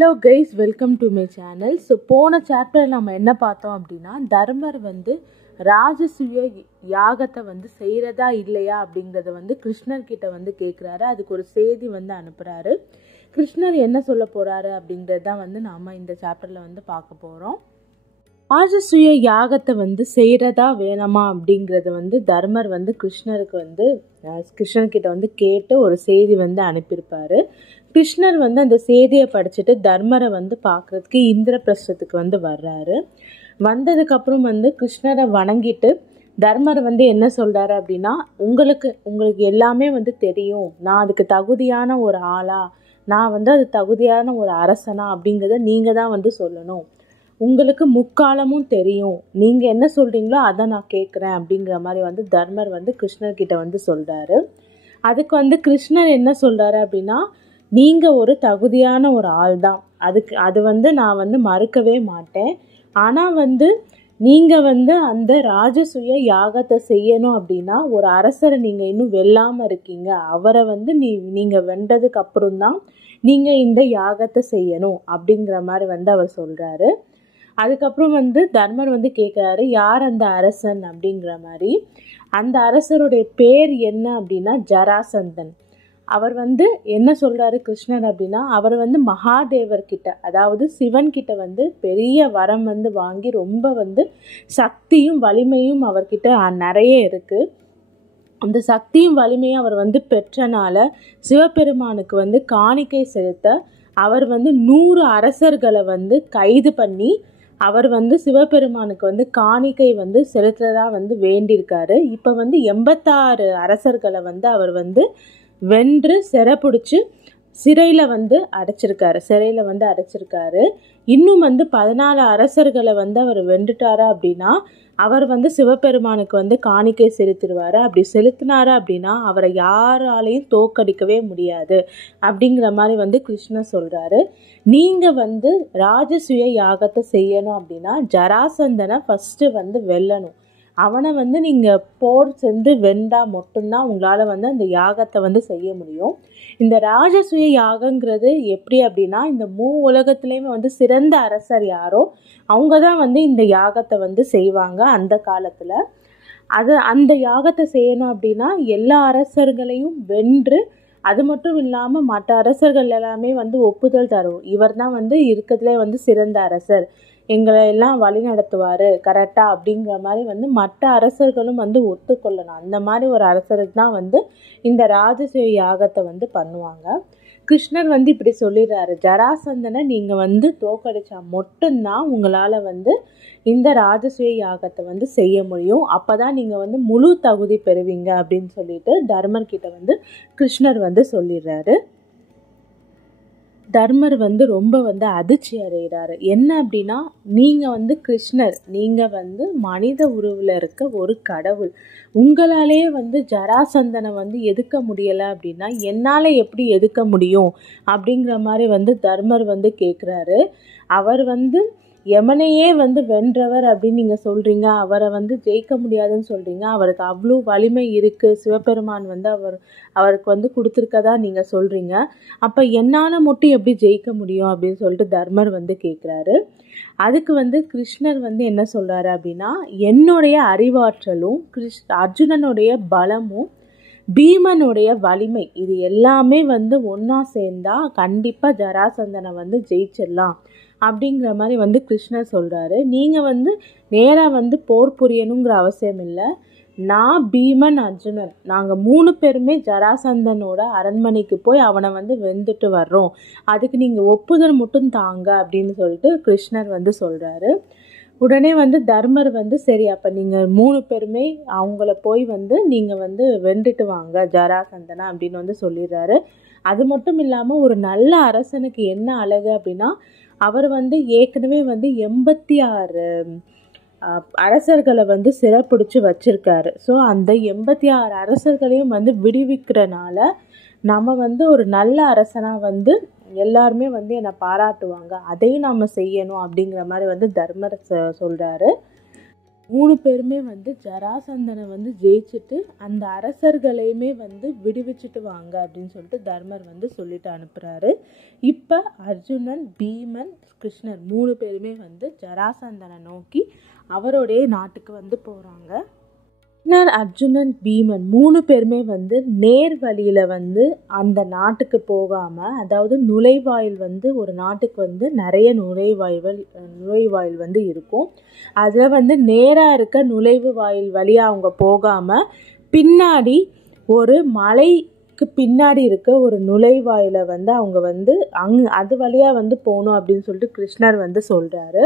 Hello guys, welcome to my channel. So போன chapter நம்ம என்ன பார்த்தோம் அப்படின்னா, தர்மர் வந்து ராஜசூய யாகத்தை வந்து செய்கிறதா இல்லையா அப்படிங்கிறத வந்து கிருஷ்ணர்கிட்ட வந்து கேட்குறாரு. அதுக்கு ஒரு செய்தி வந்து அனுப்புகிறாரு. கிருஷ்ணர் என்ன சொல்ல போகிறாரு அப்படிங்கிறது தான் வந்து நாம் இந்த சாப்டரில் வந்து பார்க்க போகிறோம். ராஜசூய யாகத்தை வந்து செய்கிறதா வேணாமா அப்படிங்கிறத வந்து தர்மர் வந்து கிருஷ்ணர்கிட்ட வந்து கேட்டு ஒரு செய்தி வந்து அனுப்பியிருப்பாரு. கிருஷ்ணர் வந்து அந்த செய்தியை படிச்சுட்டு தர்மரை வந்து பார்க்குறதுக்கு இந்திரபிரஸ்தத்துக்கு வந்து வர்றாரு. வந்ததுக்கப்புறம் வந்து கிருஷ்ணரை வணங்கிட்டு தர்மர் வந்து என்ன சொல்கிறாரு அப்படின்னா, உங்களுக்கு எல்லாமே வந்து தெரியும், நான் அதுக்கு தகுதியான ஒரு ஆளா, நான் வந்து அது தகுதியான ஒரு அரசனா அப்படிங்கிறத நீங்கள் தான் வந்து சொல்லணும். உங்களுக்கு முக்காலமும் தெரியும், நீங்கள் என்ன சொல்கிறீங்களோ அதை நான் கேட்குறேன் அப்படிங்கிற மாதிரி வந்து தர்மர் வந்து கிருஷ்ணர்கிட்ட வந்து சொல்கிறாரு. அதுக்கு வந்து கிருஷ்ணர் என்ன சொல்கிறாரு அப்படின்னா, நீங்கள் ஒரு தகுதியான ஒரு ஆள் தான், அது வந்து நான் வந்து மறுக்கவே மாட்டேன். ஆனால் வந்து நீங்கள் வந்து அந்த ராஜசூய யாகத்தை செய்யணும் அப்படின்னா, ஒரு அரசரை நீங்கள் இன்னும் வெல்லாமல் இருக்கீங்க, அவரை வந்து நீங்கள் வென்றதுக்கு அப்புறம் தான் நீங்கள் இந்த யாகத்தை செய்யணும் அப்படிங்கிற மாதிரி வந்து அவர் சொல்கிறாரு. அதுக்கப்புறம் வந்து தர்மர் வந்து கேட்குறாரு, யார் அந்த அரசன் அப்படிங்கிற மாதிரி. அந்த அரசருடைய பேர் என்ன அப்படின்னா ஜராசந்தன். அவர் வந்து என்ன சொல்கிறாரு கிருஷ்ணர் அப்படின்னா, அவர் வந்து மகாதேவர்கிட்ட, அதாவது சிவன்கிட்ட வந்து பெரிய வரம் வந்து வாங்கி ரொம்ப வந்து சக்தியும் வலிமையும் அவர்கிட்ட நிறைய இருக்குது. அந்த சக்தியும் வலிமையும் அவர் வந்து பெற்றனால சிவபெருமானுக்கு வந்து காணிக்கை செலுத்த அவர் வந்து 100 அரசர்களை வந்து கைது பண்ணி அவர் வந்து சிவபெருமானுக்கு வந்து காணிக்கை வந்து செலுத்துறதா வந்து வேண்டியிருக்காரு. இப்போ வந்து 86 அரசர்களை வந்து அவர் வந்து வென்று சிறைப்பிடிச்சு சிறையில் வந்து அடைச்சிருக்காரு. இன்னும் வந்து 14 அரசர்களை வந்து அவர் வென்றுட்டாரா அப்படின்னா அவர் வந்து சிவபெருமானுக்கு வந்து காணிக்கை செலுத்திடுவார். அப்படி செலுத்தினாரு அப்படின்னா அவரை யாராலையும் தோற்கடிக்கவே முடியாது அப்படிங்கிற மாதிரி வந்து கிருஷ்ணர் சொல்கிறாரு. நீங்கள் வந்து ராஜசூய யாகத்தை செய்யணும் அப்படின்னா ஜராசந்தனை ஃபஸ்ட்டு வந்து வெல்லணும். அவனை வந்து நீங்கள் போர் சென்று வென்றால் மட்டும்தான் உங்களால் வந்து அந்த யாகத்தை வந்து செய்ய முடியும். இந்த ராஜசூய யாகங்கிறது எப்படி அப்படின்னா, இந்த உலகத்துலேயுமே வந்து சிறந்த அரசர் யாரோ அவங்க தான் வந்து இந்த யாகத்தை வந்து செய்வாங்க அந்த காலத்தில். அந்த யாகத்தை செய்யணும் அப்படின்னா எல்லா அரசர்களையும் வென்று, அது மட்டும் இல்லாமல் மற்ற அரசர்கள் எல்லாமே வந்து ஒப்புதல் தரும், இவர் தான் வந்து இருக்கிறதுலே வந்து சிறந்த அரசர், எங்களை எல்லாம் வழி நடத்துவார் கரெக்டாக அப்படிங்கிற மாதிரி வந்து மற்ற அரசர்களும் வந்து ஒத்துக்கொள்ளணும். அந்த மாதிரி ஒரு அரசருக்கு தான் வந்து இந்த ராஜசூய யாகத்தை வந்து பண்ணுவாங்க. கிருஷ்ணர் வந்து இப்படி சொல்லிடுறாரு, ஜராசந்தனை நீங்கள் வந்து தோக்கடிச்சா மட்டும்தான் உங்களால் வந்து இந்த ராஜசூய யாகத்தை வந்து செய்ய முடியும், அப்போ தான் நீங்கள் வந்து முழு தகுதி பெறுவீங்க அப்படின்னு சொல்லிட்டு தர்மர்கிட்ட வந்து கிருஷ்ணர் வந்து சொல்லிடுறாரு. தர்மர் வந்து ரொம்ப வந்து அதிர்ச்சி அடைகிறாரு. என்ன அப்படின்னா, நீங்கள் வந்து கிருஷ்ணர், நீங்கள் வந்து மனித உருவில் இருக்க ஒரு கடவுள், உங்களாலே வந்து ஜராசந்தனை வந்து எதிர்க்க முடியலை அப்படின்னா என்னால் எப்படி எதிர்க்க முடியும் அப்படிங்கிற மாதிரி வந்து தர்மர் வந்து கேட்குறாரு. அவர் வந்து யமனையே வந்து வென்றவர் அப்படின்னு நீங்கள் சொல்கிறீங்க, அவரை வந்து ஜெயிக்க முடியாதுன்னு சொல்கிறீங்க, அவருக்கு அவ்வளோ வலிமை இருக்குது, சிவபெருமான் வந்து அவருக்கு வந்து கொடுத்துருக்கதா நீங்கள் சொல்கிறீங்க, அப்போ என்னால் மட்டும் எப்படி ஜெயிக்க முடியும் அப்படின்னு சொல்லிட்டு தர்மர் வந்து கேட்குறாரு. அதுக்கு வந்து கிருஷ்ணர் வந்து என்ன சொல்கிறாரு அப்படின்னா, என்னுடைய அறிவாற்றலும் அர்ஜுனனுடைய பலமும் பீமனுடைய வலிமை இது எல்லாமே வந்து ஒன்றா சேர்ந்தா கண்டிப்பாக ஜராசந்தனை வந்து ஜெயிச்சிடலாம் அப்படிங்கிற மாதிரி வந்து கிருஷ்ணர் சொல்கிறாரு. நீங்கள் வந்து நேராக வந்து போர் புரியணுங்கிற அவசியம் இல்லை, நான் பீமன் அர்ஜுனன் நாங்கள் 3 பேருமே ஜராசந்தனோட அரண்மனைக்கு போய் அவனை வந்து வெந்துட்டு வர்றோம், அதுக்கு நீங்கள் ஒப்புதல் மட்டும் தாங்க அப்படின்னு சொல்லிட்டு கிருஷ்ணர் வந்து சொல்கிறாரு. உடனே வந்து தர்மர் வந்து சரி, அப்போ நீங்கள் 3 பேருமே அவங்கள போய் வந்து நீங்கள் வந்து வென்றுட்டு வாங்க ஜராசந்தனா அப்படின்னு வந்து சொல்லிடுறாரு. அது மட்டும் இல்லாமல் ஒரு நல்ல அரசனுக்கு என்ன அழகு அப்படின்னா, அவர் வந்து ஏற்கனவே வந்து 86 அரசர்களை வந்து சிறைப்பிடிச்சு வச்சிருக்காரு. ஸோ அந்த 86 அரசர்களையும் வந்து விடுவிக்கிறனால நம்ம வந்து ஒரு நல்ல அரசனாக வந்து எல்லாருமே வந்து என்னை பாராட்டுவாங்க, அதையும் நம்ம செய்யணும் அப்படிங்கிற மாதிரி வந்து தர்மர் சொல்கிறாரு. 3 பேருமே வந்து ஜராசந்தனை வந்து ஜெயிச்சுட்டு அந்த அரசர்களையுமே வந்து விடுவிச்சுட்டு வாங்க அப்படின்னு சொல்லிட்டு தர்மர் வந்து சொல்லிட்டு அனுப்புகிறாரு. இப்போ அர்ஜுனன், பீமன், கிருஷ்ணர் 3 பேருமே வந்து ஜராசந்தனை நோக்கி அவருடைய நாட்டுக்கு வந்து போகிறாங்க. கிருஷ்ணர், அர்ஜுனன், பீமன் 3 பேருமே வந்து நேர் வழியில் வந்து அந்த நாட்டுக்கு போகாமல், அதாவது நுழைவாயில் வந்து ஒரு நாட்டுக்கு வந்து நிறைய நுழைவாயில் வந்து இருக்கும். அதில் வந்து நேராக இருக்க நுழைவு வாயில் வழியாக அவங்க போகாமல் பின்னாடி ஒரு மலைக்கு பின்னாடி இருக்க ஒரு நுழைவாயிலை வந்து அவங்க வந்து அது வழியாக வந்து போகணும் அப்படின்னு சொல்லிட்டு கிருஷ்ணர் வந்து சொல்கிறாரு.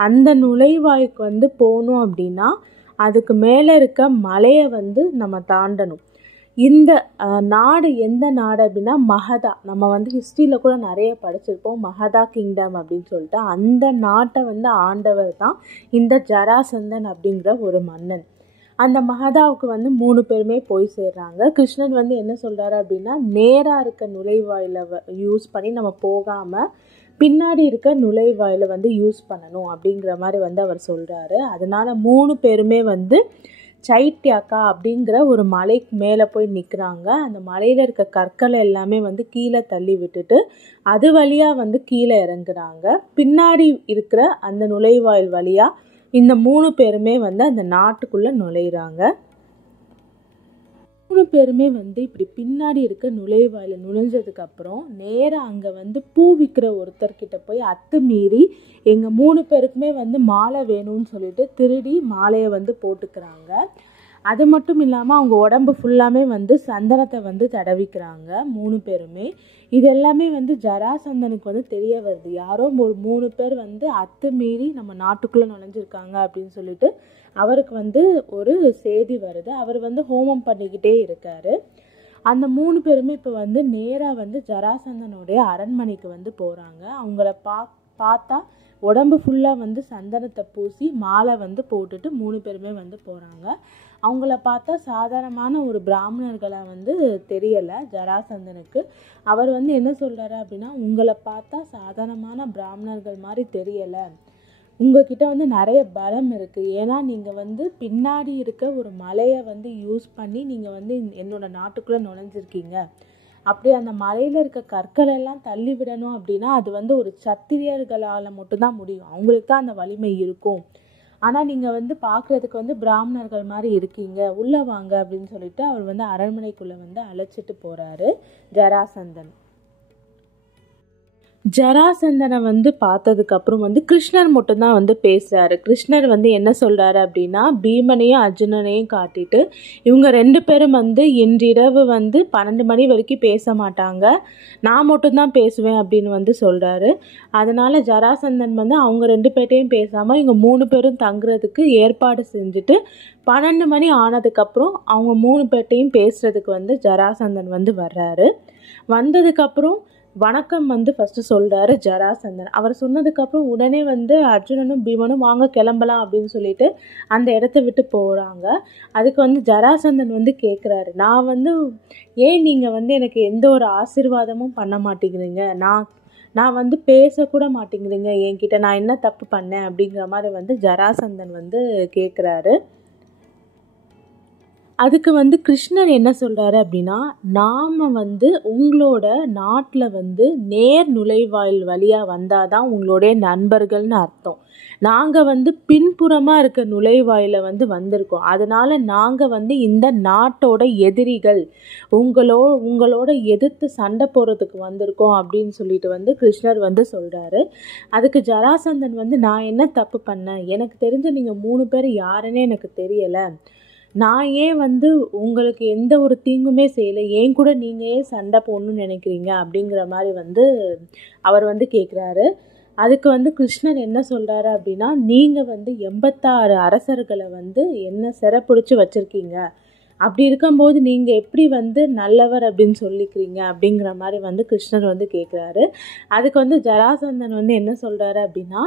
அந்த நுழைவாய்க்கு வந்து போகணும் அப்படின்னா அதுக்கு மேலே இருக்க மலையை வந்து நம்ம தாண்டணும். இந்த நாடு எந்த நாடு அப்படின்னா மகதா. நம்ம வந்து ஹிஸ்ட்ரியில் கூட நிறைய படிச்சிருப்போம் மகதா கிங்டம் அப்படின்னு சொல்லிட்டு. அந்த நாட்டை வந்து ஆண்டவர் தான் இந்த ஜராசந்தன் அப்படிங்கிற ஒரு மன்னன். அந்த மகதாவுக்கு வந்து 3 பேருமே போய் சேர்றாங்க. கிருஷ்ணன் வந்து என்ன சொல்கிறாரு அப்படின்னா, நேராக இருக்க நுழைவாயில யூஸ் பண்ணி நம்ம போகாமல் பின்னாடி இருக்க நுழைவாயில வந்து யூஸ் பண்ணணும் அப்படிங்கிற மாதிரி வந்து அவர் சொல்கிறாரு. அதனால் 3 பேருமே வந்து சைத்யாக்கா அப்படிங்கிற ஒரு மலைக்கு மேலே போய் நிற்கிறாங்க. அந்த மலையில் இருக்க கற்களை எல்லாமே வந்து கீழே தள்ளி விட்டுட்டு அது வழியாக வந்து கீழே இறங்குறாங்க. பின்னாடி இருக்கிற அந்த நுழைவாயில் வழியாக இந்த 3 பேருமே வந்து அந்த நாட்டுக்குள்ளே நுழையிறாங்க. 3 பேருமே வந்து இப்படி பின்னாடி இருக்க நுழைவாயில் நுழைஞ்சதுக்கப்புறம் நேராக அங்கே வந்து பூ விற்கிற ஒருத்தர்கிட்ட போய் அத்துமீறி எங்கள் 3 பேருக்குமே வந்து மாலை வேணும்னு சொல்லிட்டு திருடி மாலையை வந்து போட்டுக்கிறாங்க. அது மட்டும் இல்லாமல் அவங்க உடம்பு ஃபுல்லாமே வந்து சந்தனத்தை வந்து தடவிக்கிறாங்க 3 பேருமே. இது எல்லாமே வந்து ஜராசந்தனுக்கு வந்து தெரிய வருது. யாரோ ஒரு 3 பேர் வந்து அத்துமீறி நம்ம நாட்டுக்குள்ளே நுழைஞ்சிருக்காங்க அப்படின்னு சொல்லிட்டு அவருக்கு வந்து ஒரு செய்தி வருது. அவர் வந்து ஹோமம் பண்ணிக்கிட்டே இருக்காரு. அந்த 3 பேருமே இப்போ வந்து நேராக வந்து ஜராசந்தனுடைய அரண்மனைக்கு வந்து போகிறாங்க. அவங்கள பார்த்தா உடம்பு ஃபுல்லாக வந்து சந்தனத்தை பூசி மாலை வந்து போட்டுட்டு 3 பேருமே வந்து போகிறாங்க. அவங்கள பார்த்தா சாதாரணமான ஒரு பிராமணர்களை வந்து தெரியலை ஜராசந்தனுக்கு. அவர் வந்து என்ன சொல்கிறாரு அப்படின்னா, உங்களை பார்த்தா சாதாரணமான பிராமணர்கள் மாதிரி தெரியலை, உங்ககிட்ட வந்து நிறைய பலம் இருக்குது. ஏன்னா நீங்கள் வந்து பின்னாடி இருக்க ஒரு மலையை வந்து யூஸ் பண்ணி நீங்கள் வந்து என்னோட நாட்டுக்குள்ளே நுழைஞ்சிருக்கீங்க. அப்படி அந்த மலையில் இருக்க கற்கள் எல்லாம் தள்ளி விடணும் அப்படின்னா அது வந்து ஒரு சத்திரியர்களால் மட்டும்தான் முடியும். அவங்களுக்கு தான் அந்த வலிமை இருக்கும். ஆனால் நீங்கள் வந்து பார்க்குறதுக்கு வந்து பிராமணர்கள் மாதிரி இருக்கீங்க, உள்ளே வாங்க அப்படின்னு சொல்லிட்டு அவர் வந்து அரண்மனைக்குள்ளே வந்து அழைச்சிட்டு போகிறாரு ஜராசந்தன். ஜராசந்தனை வந்து பார்த்ததுக்கப்புறம் வந்து கிருஷ்ணர் மட்டும்தான் வந்து பேசுகிறாரு. கிருஷ்ணர் வந்து என்ன சொல்கிறாரு அப்படின்னா, பீமனையும் அர்ஜுனனையும் காட்டிட்டு இவங்க 2 பேரும் வந்து இன்றிரவு வந்து 12 மணி வரைக்கும் பேச மாட்டாங்க, நான் மட்டும்தான் பேசுவேன் அப்படின்னு வந்து சொல்கிறாரு. அதனால் ஜராசந்தன் வந்து அவங்க 2 பேர்ட்டையும் பேசாமல் இவங்க 3 பேரும் தங்குறதுக்கு ஏற்பாடு செஞ்சுட்டு 12 மணி ஆனதுக்கப்புறம் அவங்க 3 பேர்ட்டையும் பேசுகிறதுக்கு வந்து ஜராசந்தன் வந்து வர்றாரு. வந்ததுக்கப்புறம் வணக்கம் வந்து ஃபஸ்ட்டு சொல்கிறாரு ஜராசந்தன். அவர் சொன்னதுக்கப்புறம் உடனே வந்து அர்ஜுனனும் பீமனும் வாங்க கிளம்பலாம் அப்படின்னு சொல்லிட்டு அந்த இடத்த விட்டு போகிறாங்க. அதுக்கு வந்து ஜராசந்தன் வந்து கேட்குறாரு, நான் வந்து ஏன் நீங்கள் வந்து எனக்கு எந்த ஒரு ஆசீர்வாதமும் பண்ண மாட்டேங்கிறீங்க, நான் வந்து பேசக்கூட மாட்டேங்கிறீங்க என்கிட்ட, நான் என்ன தப்பு பண்ணேன் அப்படிங்கிற மாதிரி வந்து ஜராசந்தன் வந்து கேட்குறாரு. அதுக்கு வந்து கிருஷ்ணர் என்ன சொல்கிறாரு அப்படின்னா, நாம் வந்து உங்களோட நாட்டில் வந்து நேர் நுழைவாயில் வழியாக வந்தால் தான் உங்களுடைய நண்பர்கள்னு அர்த்தம். நாங்கள் வந்து பின்புறமாக இருக்க நுழைவாயில் வந்து வந்திருக்கோம். அதனால் நாங்கள் வந்து இந்த நாட்டோட எதிரிகள், உங்களோட எதிர்த்து சண்டை போடுறதுக்கு வந்திருக்கோம் அப்படின்னு சொல்லிட்டு வந்து கிருஷ்ணர் வந்து சொல்கிறாரு. அதுக்கு ஜராசந்தன் வந்து, நான் என்ன தப்பு பண்ணேன், எனக்கு தெரிஞ்ச நீங்கள் 3 பேர் யாருன்னே எனக்கு தெரியலை, நான் ஏன் வந்து உங்களுக்கு எந்த ஒரு தீங்குமே செய்யலை, ஏன் கூட நீங்கள் ஏன் சண்டை போடணும்னு நினைக்கிறீங்க அப்படிங்கிற மாதிரி வந்து அவர் வந்து கேட்குறாரு. அதுக்கு வந்து கிருஷ்ணர் என்ன சொல்கிறாரு அப்படின்னா, நீங்கள் வந்து 86 அரசர்களை வந்து என்ன சிறைப்பிடிச்சு வச்சுருக்கீங்க, அப்படி இருக்கும்போது நீங்கள் எப்படி வந்து நல்லவர் அப்படின்னு சொல்லிக்கிறீங்க அப்படிங்கிற மாதிரி வந்து கிருஷ்ணர் வந்து கேட்குறாரு. அதுக்கு வந்து ஜராசந்தன் வந்து என்ன சொல்கிறாரு அப்படின்னா,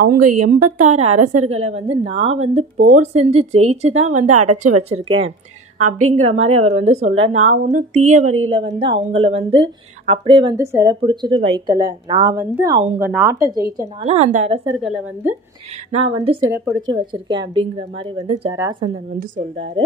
அவங்க 86 அரசர்களை வந்து நான் வந்து போர் செஞ்சு ஜெயிச்சு தான் வந்து அடைச்சி வச்சுருக்கேன், அப்படிங்கிற மாதிரி அவர் வந்து சொல்கிறார். நான் ஒன்றும் தீய வழியில் வந்து அவங்கள வந்து அப்படியே வந்து சிறை பிடிச்சிட்டு வைக்கலை. நான் வந்து அவங்க நாட்டை ஜெயிச்சனால அந்த அரசர்களை வந்து நான் வந்து சிறைப்பிடிச்சு வச்சுருக்கேன் அப்படிங்கிற மாதிரி வந்து ஜராசந்தன் வந்து சொல்கிறாரு.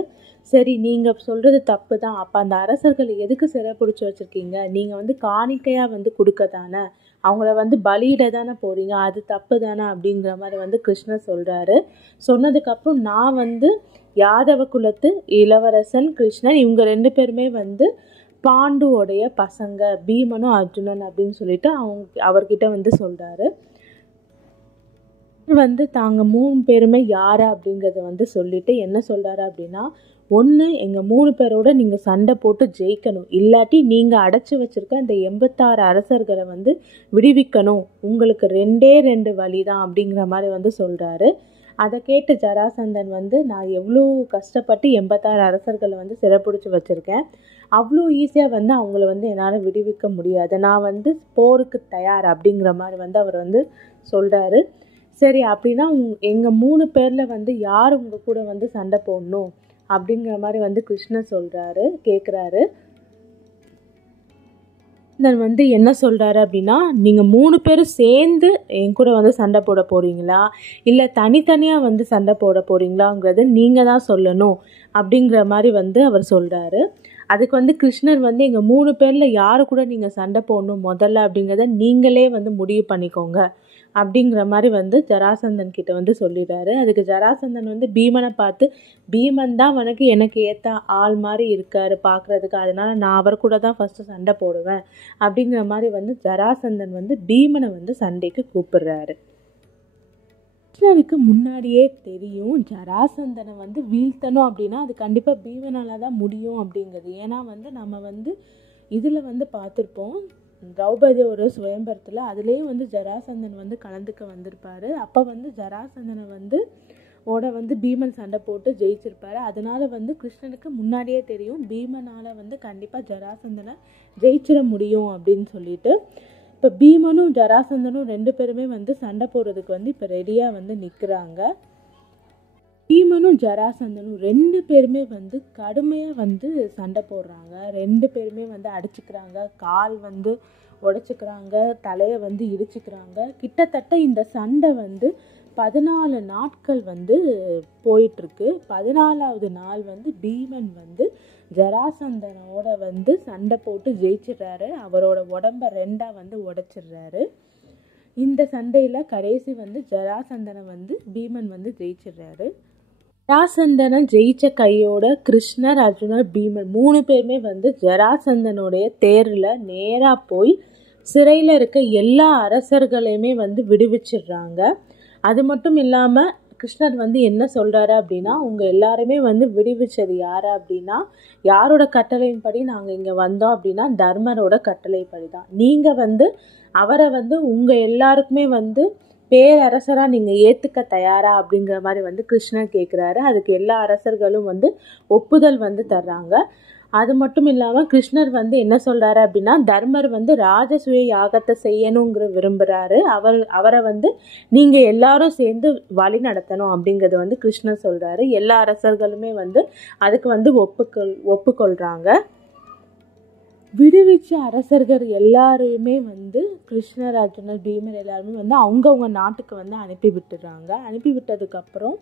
சரி, நீங்கள் சொல்கிறது தப்பு தான். அப்போ அந்த அரசர்களை எதுக்கு சிறைப்பிடிச்சு வச்சுருக்கீங்க? நீங்கள் வந்து காணிக்கையாக வந்து கொடுக்க தானே, அவங்கள வந்து பலியிட தானே போகிறீங்க, அது தப்பு தானே அப்படிங்கிற மாதிரி வந்து கிருஷ்ணர் சொல்கிறாரு. சொன்னதுக்கப்புறம் நான் வந்து யாதவ குலத்து இளவரசன் கிருஷ்ணன், இவங்க 2 பேருமே வந்து பாண்டுவோடைய பசங்க, பீமனும் அர்ஜுனன் அப்படின்னு சொல்லிட்டு அவர்கிட்ட வந்து சொல்கிறாரு. வந்து தாங்க 3 பேருமே யாரா அப்படிங்கிறத வந்து சொல்லிட்டு என்ன சொல்கிறாரு அப்படின்னா, ஒன்று எங்கள் 3 பேரோட நீங்கள் சண்டை போட்டு ஜெயிக்கணும், இல்லாட்டி நீங்கள் அடைச்சி வச்சுருக்க அந்த 86 அரசர்களை வந்து விடுவிக்கணும், உங்களுக்கு 2 வழி தான் அப்படிங்கிற மாதிரி வந்து சொல்கிறாரு. அதை கேட்டு ஜராசந்தன் வந்து நான் எவ்வளோ கஷ்டப்பட்டு 86 அரசர்களை வந்து சிறைப்பிடிச்சி வச்சுருக்கேன், அவ்வளோ ஈஸியாக வந்து அவங்கள வந்து என்னால் விடுவிக்க முடியாது, நான் வந்து போருக்கு தயார் அப்படிங்கிற மாதிரி வந்து அவர் வந்து சொல்கிறாரு. சரி, அப்படின்னா எங்கள் 3 பேரில் வந்து யார் உங்கள் கூட வந்து சண்டை போடணும் அப்படிங்கிற மாதிரி வந்து கிருஷ்ணர் கேட்குறாரு. வந்து என்ன சொல்கிறாரு அப்படின்னா, நீங்கள் 3 பேரும் சேர்ந்து என் கூட வந்து சண்டை போட போகிறீங்களா, இல்லை தனித்தனியாக வந்து சண்டை போட போகிறீங்களாங்கிறது நீங்கள் தான் சொல்லணும் அப்படிங்கிற மாதிரி வந்து அவர் சொல்கிறாரு. அதுக்கு வந்து கிருஷ்ணர் வந்து எங்கள் 3 பேரில் யாரு கூட நீங்கள் சண்டை போடணும் முதல்ல அப்படிங்கிறத நீங்களே வந்து முடிவு பண்ணிக்கோங்க அப்படிங்கிற மாதிரி வந்து ஜராசந்தன் கிட்ட வந்து சொல்லிடுறாரு. அதுக்கு ஜராசந்தன் வந்து பீமனை பார்த்து, பீமன் தான் எனக்கு ஏற்ற ஆள் மாதிரி இருக்காரு பார்க்குறதுக்கு, அதனால நான் அவர் கூட தான் ஃபஸ்ட்டு சண்டை போடுவேன் அப்படிங்கிற மாதிரி வந்து ஜராசந்தன் வந்து பீமனை வந்து சண்டைக்கு கூப்பிடுறாரு. கிருஷ்ணருக்கு முன்னாடியே தெரியும் ஜராசந்தனை வந்து வீழ்த்தணும் அப்படின்னா அது கண்டிப்பாக பீமனால் தான் முடியும் அப்படிங்கிறது. ஏன்னா வந்து நம்ம வந்து இதில் வந்து பார்த்துருப்போம், திரௌபதியோட சுயம்பரத்தில் அதுலேயும் வந்து ஜராசந்தன் வந்து கலந்துக்க வந்திருப்பார். அப்போ வந்து ஜராசந்தனை வந்து பீமன் சண்டை போட்டு ஜெயிச்சிருப்பாரு. அதனால வந்து கிருஷ்ணனுக்கு முன்னாடியே தெரியும் பீமனால் வந்து கண்டிப்பாக ஜராசந்தனை ஜெயிச்சிட முடியும் அப்படின்னு சொல்லிட்டு. இப்போ பீமனும் ஜராசந்தனும் 2 பேருமே வந்து சண்டை போடுறதுக்கு வந்து இப்போ ரெடியாக வந்து நிற்கிறாங்க. பீமனும் ஜராசந்தனும் 2 பேருமே வந்து கடுமையாக வந்து சண்டை போடுறாங்க. 2 பேருமே வந்து அடிச்சுக்கிறாங்க, கால் வந்து உடைச்சிக்கிறாங்க, தலையை வந்து இடிச்சுக்கிறாங்க. கிட்டத்தட்ட இந்த சண்டை வந்து 14 நாட்கள் வந்து போயிட்டுருக்கு. 14வது நாள் வந்து பீமன் வந்து ஜராசந்தனோட வந்து சண்டை போட்டு ஜெயிச்சிடுறாரு. அவரோட உடம்ப 2ஆக வந்து உடைச்சிடுறாரு. இந்த சண்டையில் கடைசி வந்து ஜராசந்தனை வந்து பீமன் வந்து ஜெயிச்சிடுறாரு. ஜராசந்தனை ஜெயிச்ச கையோட கிருஷ்ணர், அர்ஜுனர், பீமன் 3 பேருமே வந்து ஜராசந்தனுடைய தேரில் நேராக போய் சிறையில் இருக்க எல்லா அரசர்களையுமே வந்து விடுவிச்சிடுறாங்க. அது மட்டும் இல்லாமல் கிருஷ்ணர் வந்து என்ன சொல்கிறாரு அப்படின்னா, உங்கள் எல்லாருமே வந்து விடுவிச்சது யாரை அப்படின்னா, யாரோட கட்டளையின்படி நாங்கள் இங்கே வந்தோம் அப்படின்னா தர்மரோட கட்டளைப்படி தான். நீங்கள் வந்து அவரை வந்து உங்கள் எல்லாருக்குமே வந்து பேரரசராக நீங்கள் ஏற்றுக்க தயாரா அப்படிங்கிற மாதிரி வந்து கிருஷ்ணர் கேட்குறாரு. அதுக்கு எல்லா அரசர்களும் வந்து ஒப்புதல் வந்து தர்றாங்க. அது மட்டும் இல்லாமல் கிருஷ்ணர் வந்து என்ன சொல்கிறாரு அப்படின்னா, தர்மர் வந்து ராஜசூய யாகத்தை செய்யணுங்கிற விரும்புகிறாரு. அவரை வந்து நீங்கள் எல்லாரும் சேர்ந்து வழி நடத்தணும் அப்படிங்கிறது வந்து கிருஷ்ணர் சொல்கிறாரு. எல்லா அரசர்களுமே வந்து அதுக்கு வந்து ஒப்புக்கொள்கிறாங்க. விடுவிச்ச அரசர்கள் எல்லாருமே வந்து கிருஷ்ணர், அர்ஜுனர், பீமர் எல்லாருமே வந்து அவங்கவுங்க நாட்டுக்கு வந்து அனுப்பி விட்டுறாங்க. அனுப்பி விட்டதுக்கப்புறம்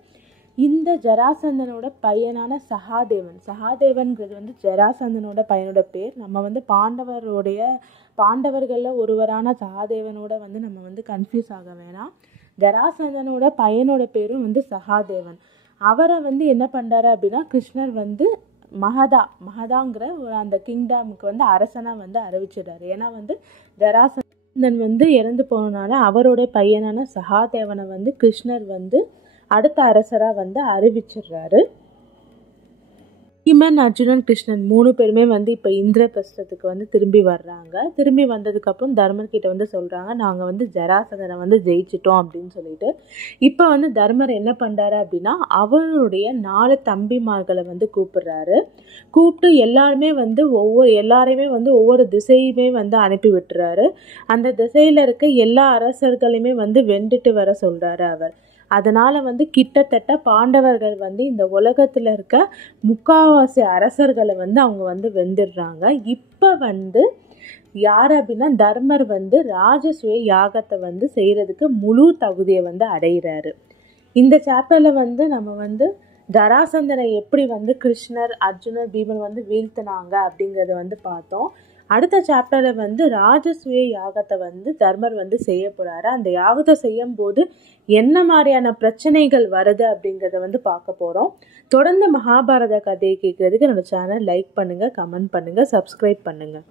இந்த ஜராசந்தனோட பையனான சகாதேவன்கிறது வந்து ஜராசந்தனோட பையனோட பேர். நம்ம வந்து பாண்டவர்களில் ஒருவரான சகாதேவனோட வந்து நம்ம வந்து கன்ஃபியூஸ் ஆக வேணாம். ஜராசந்தனோட பையனோட பேரும் வந்து சகாதேவன். அவரை வந்து என்ன பண்ணுறாரு அப்படின்னா, கிருஷ்ணர் வந்து மகதாங்கிற ஒரு அந்த கிங்டமுக்கு வந்து அரசனாக வந்து அறிவிச்சிடுறாரு. ஏன்னா வந்து ஜராசந்தன் வந்து இறந்து போனனால அவரோட பையனான சகாதேவனை வந்து கிருஷ்ணர் வந்து அடுத்த அரசராக வந்து அறிவிச்சிடுறாரு. பீமன், அர்ஜுனன், கிருஷ்ணன் 3 பேருமே வந்து இப்போ இந்திரபிரஸ்தத்துக்கு வந்து திரும்பி வர்றாங்க. திரும்பி வந்ததுக்கப்புறம் தர்மர்கிட்ட வந்து சொல்கிறாங்க, நாங்கள் வந்து ஜராசந்தனை வந்து ஜெயிச்சிட்டோம் அப்படின்னு சொல்லிட்டு. இப்போ வந்து தர்மர் என்ன பண்ணுறாரு அப்படின்னா, அவருடைய 4 தம்பிமார்களை வந்து கூப்பிட்டு எல்லாருமே வந்து ஒவ்வொரு திசையுமே வந்து அனுப்பி விட்டுறாரு. அந்த திசையில் இருக்க எல்லா அரசர்களையுமே வந்து வென்றுட்டு வர சொல்கிறாரு அவர். அதனால் வந்து கிட்டத்தட்ட பாண்டவர்கள் வந்து இந்த உலகத்தில் இருக்க முக்கால்வாசி அரசர்களை வந்து அவங்க வந்து வெந்துடுறாங்க. இப்போ வந்து யார் அப்படின்னா தர்மர் வந்து ராஜசூய யாகத்தை வந்து செய்கிறதுக்கு முழு தகுதியை வந்து அடைகிறாரு. இந்த சாப்டரில் வந்து நம்ம வந்து ஜராசந்தனை எப்படி வந்து கிருஷ்ணர், அர்ஜுனர், பீமன் வந்து வீழ்த்தினாங்க அப்படிங்கிறத வந்து பார்த்தோம். அடுத்த சாப்டரில் வந்து ராஜசூய யாகத்தை வந்து தர்மர் வந்து செய்ய போகிறாரு. அந்த யாகத்தை செய்யும் போது என்ன மாதிரியான பிரச்சனைகள் வருது அப்படிங்கிறத வந்து பார்க்க போகிறோம். தொடர்ந்து மகாபாரத கதையை கேட்குறதுக்கு என்னோட சேனல் லைக் பண்ணுங்கள், கமெண்ட் பண்ணுங்கள், சப்ஸ்கிரைப் பண்ணுங்கள்.